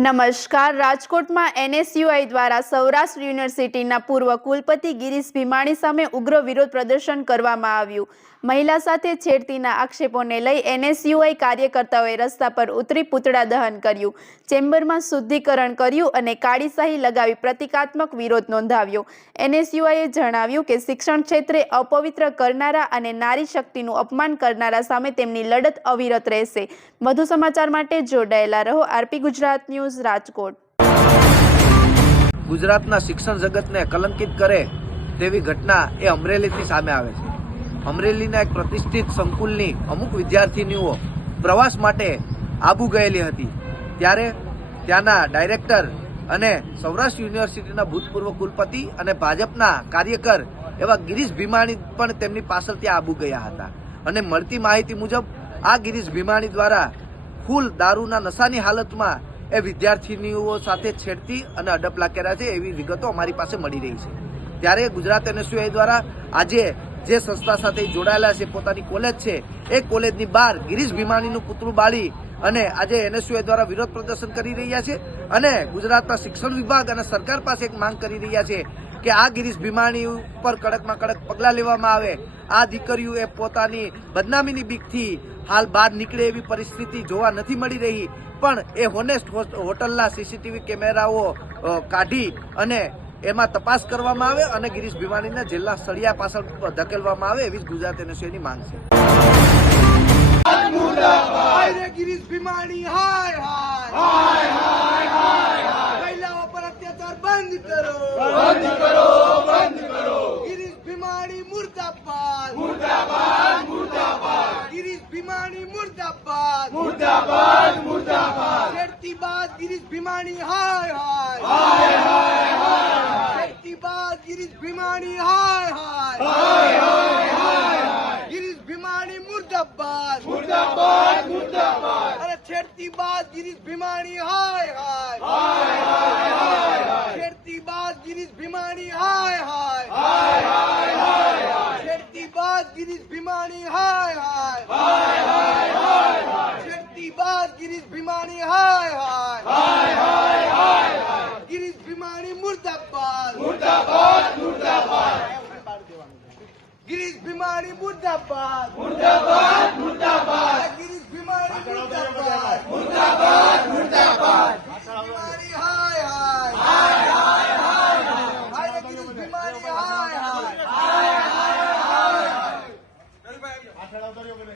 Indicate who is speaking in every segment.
Speaker 1: નમસ્કાર. રાજકોટમાં એનએસયુઆઈ દ્વારા સૌરાષ્ટ્ર યુનિવર્સિટીના પૂર્વ કુલપતિ ગિરીશ ભીમાણી સામે ઉગ્ર વિરોધ પ્રદર્શન કરવામાં આવ્યું. મહિલા સાથે છેડતીના આક્ષેપોને લઈ એનએસયુઆઈ કાર્યકર્તાઓએ રસ્તા પર ઉતરી પૂતળા દહન કર્યું. ચેમ્બરમાં શુદ્ધિકરણ કર્યું અને કાળીશાહી લગાવી પ્રતિકાત્મક વિરોધ નોંધાવ્યો. એનએસયુઆઈએ જણાવ્યું કે શિક્ષણ ક્ષેત્રે અપવિત્ર કરનારા અને નારી શક્તિનું અપમાન કરનારા સામે તેમની લડત અવિરત રહેશે. વધુ સમાચાર માટે જોડાયેલા રહો આરપી ગુજરાત ન્યૂઝ રાજકોટ.
Speaker 2: ગુજરાતના શિક્ષણ જગતને કલંકિત કરે તેવી ઘટના એ અમરેલીથી સામે આવે છે. અમરેલીના એક પ્રતિષ્ઠિત સંકુલની અમુક વિદ્યાર્થીનીઓ પ્રવાસ માટે આબુ ગયેલી હતી. ત્યારે ત્યાંના ડાયરેક્ટર અને સૌરાષ્ટ્ર યુનિવર્સિટીના ભૂતપૂર્વ કુલપતિ અને ભાજપના કાર્યકર એવા ગિરીશ ભીમાણી પણ તેમની પાછળ ત્યાં આબુ ગયા હતા. અને મળતી માહિતી મુજબ, આ ગિરીશ ભીમાણી દ્વારા ફૂલ દારૂના નશાની હાલતમાં એ વિદ્યાર્થીનીઓ સાથે છેડતી અને અડપલા કર્યા છે એવી વિગતો અમારી પાસે મળી રહી છે. ત્યારે ગુજરાત એનએસયુઆઈ દ્વારા આજે જે સંસ્થા સાથે જોડાયેલા છે, પોતાની કોલેજ છે, એ કોલેજની બહાર ગિરીશ ભીમાણીનું પુતળું બાળી અને આજે એનએસયુઆઈ દ્વારા વિરોધ પ્રદર્શન કરી રહ્યા છે અને ગુજરાતના શિક્ષણ વિભાગ અને સરકાર પાસે એક માંગ કરી રહ્યા છે કે આ ગિરીશ ભીમાણી ઉપર કડકમાં કડક પગલાં લેવામાં આવે. આ દીકરીઓ એ પોતાની બદનામીની બીકથી હાલ બહાર નીકળે એવી પરિસ્થિતિ જોવા નથી મળી રહી. પણ એ હોનેસ્ટ હોટલના સીસીટીવી કેમેરાઓ કાઢી અને એમાં તપાસ કરવામાં આવે અને ગિરીશ ભીમાણીને જિલ્લા સળિયા પાછળ ધકેલવામાં આવે એવી જ ગુજરાત એનએસયુની માંગ છે.
Speaker 3: ગિરીશ ભીમાણી હાય હાય! હાય પર અત્યાચાર બંધ કરો બંધ કરો બંધ કરો ગિરીશ ભીમાણી મુર્દાબાદ મુર્દાબાદ મુર્દાબાદ ગિરીશ ભીમાણી મુર્દાબાદ મુર્દાબાદ મુર્દાબાદ છેડતી બાદ ગિરીશ ભીમાણી હાય હાય હાય હાય છેડતી બાદ ગિરીશ ભીમાણી હાય હાય ગિરીશ ભીમાણી મુર્દાબાદ મુર્દાબાદ મુર્દાબાદ અરે છેડતી બાદ ગિરીશ ભીમાણી હાય હાય છેડતી બાદ ગિરીશ ભીમાણી હાય હાય છેડતી બાદ ગિરીશ ભીમાણી હાય હાય છેડતી બાદ ગિરીશ ભીમાણી હાય હાય ગિરીશ ભીમાણી મુર્દાબાદ મુર્દાબાદ મુર્દાબાદ ગિરીશ ભીમાણી મુર્દાબાદ. મુર્દાબાદ મુર્દાબાદ. ગિરીશ ભીમાણી મુર્દાબાદ. મુર્દાબાદ મુર્દાબાદ ભીમાણી હાય હાય હાય હાય હાય હાય ગિરીશ ભીમાણી હાય હાય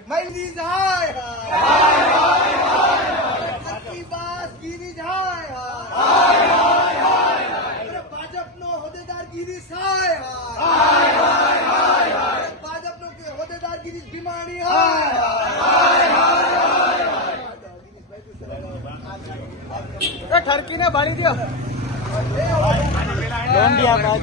Speaker 3: મૈલીઝ હાય હાય સતીબાસ ગિરીશ હાય હાય અરે ભાજપનો હોદ્દેદાર ગિરીશ હાય હાય ભાજપનો કે હોદ્દેદાર ગિરીશ ભીમાણી હાય
Speaker 4: એ ઠરકીને બાળી દો ડોંડિયા બાદ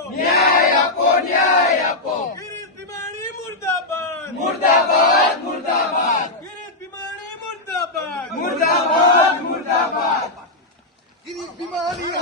Speaker 4: મેં
Speaker 3: હાય ગિરીશ ભીમાણી
Speaker 4: મુર્દાબાદ મુર્દાબાદ ગિરીશ ભીમાણી મુર્દાબાદ મુર્દાબાદ મુર્દાબાદ
Speaker 3: ગિરીશ ભીમાણી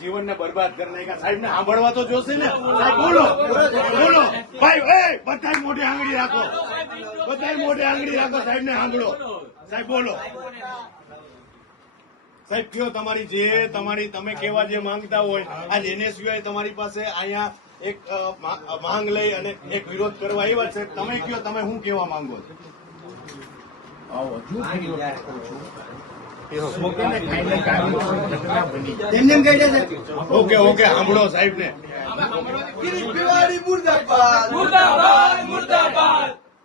Speaker 5: જીવનને બરબાદ કરી નાખ્યા. સાહેબ ને સાંભળવા તો જોશે ને? સાહેબ, બોલો. બોલો. ભાઈ બધા મોઢે આંગળી રાખો. બધા મોઢે આંગળી રાખો સાહેબ ને સાંભળો. સાહેબ, બોલો. સાહેબ, કયો તમારી જે, તમારી, તમે કેવા જે માંગતા હોય આજ એનએસયુઆઈ તમારી પાસે અહીંયા એક માંગ લઈ અને એક વિરોધ કરવા આવ્યા છે. તમે કયો, તમે શું કેવા માંગો છો. ઓકે ઓકે સાંભળો સાહેબ ને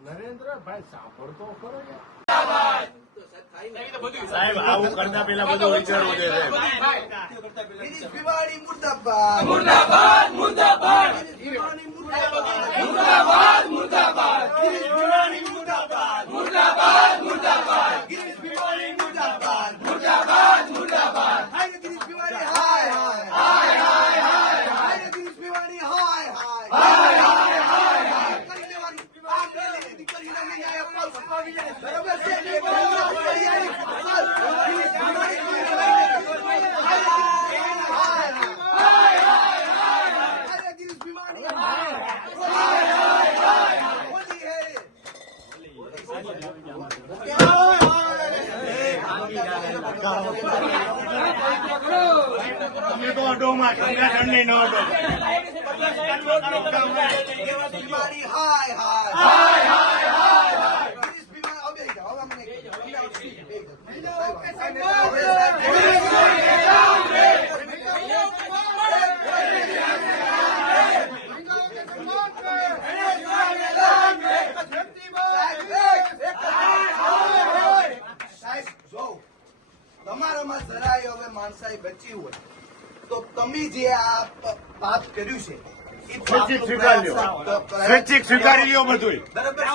Speaker 3: નરેન્દ્રભાઈ સાંભળતો મુર્દાબાદ
Speaker 5: સાહેબ આવું કરતા પેલા બધું વિચારવું જોઈએ સાહેબ
Speaker 3: ગિરીશ ભીમાણી મુર્દાબાદ મુર્દાબાદ મુર્દાબાદ ગિરીશ ભીમાણી મુર્દાબાદ ગિરીશ ભીમાણી મુર્દાબાદ મુર્દાબાદ મુર્દાબાદ ગિરીશ ભીમાણી મુર્દાબાદ મુર્દાબાદ મુર્દાબાદ હાય ગિરીશ ભીમાણી હાય હાય હાય હાય હાય ગિરીશ ભીમાણી હાય હાય હાય હાય હાય કરી લેવાની આ પેલી દીકરીને લઈ આયા પાસ બરાબર છે ગિરીશ ભીમાણી હાય હાય હાય ગિરીશ ભીમાણી હાય હાય હોલી હે
Speaker 5: તમે તો અડો
Speaker 3: હાય હાય હાય હાય ગિરીશ બીમાર હવે હવે મને સાહેબ જો તમારામાં જરાય હવે માણસાઈ બચી હોય. તો તમે જે આ પાપ કર્યું છે.
Speaker 5: સ્વૈચ્છિક સ્વીકારી લ્યો બધું
Speaker 3: બરાબર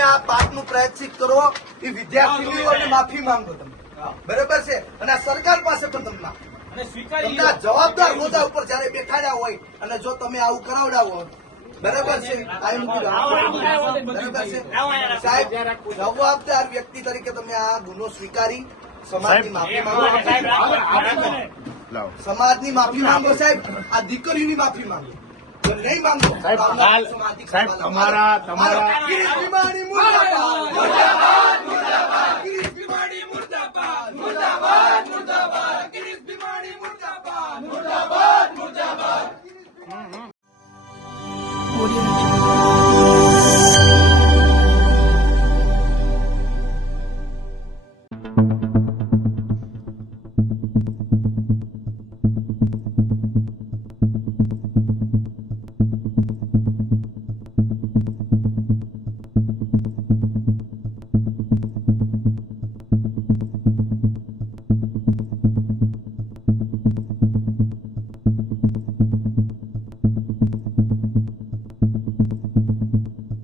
Speaker 3: તમે આ પાપનું પ્રાયશ્ચિત કરો એ વિદ્યાર્થીઓને માફી માંગો તમે. બરાબર છે? અને સરકાર પાસે પણ તમે તમને જવાબદાર હોદ્દા ઉપર જયારે બેઠાડ્યા હોય અને જો તમે આવું કરાવડાવો બરાબર છે? આ એમ કીધું. બરાબર છે? સાહેબ જવાબદાર વ્યક્તિ તરીકે તમે આ ગુનો સ્વીકારી સમાજની માફી માંગો. સમાજની માફી માંગો સાહેબ. આ દીકરીની માફી માંગો. નહીં માંગો
Speaker 5: સાહેબ, તમારા- તમારા-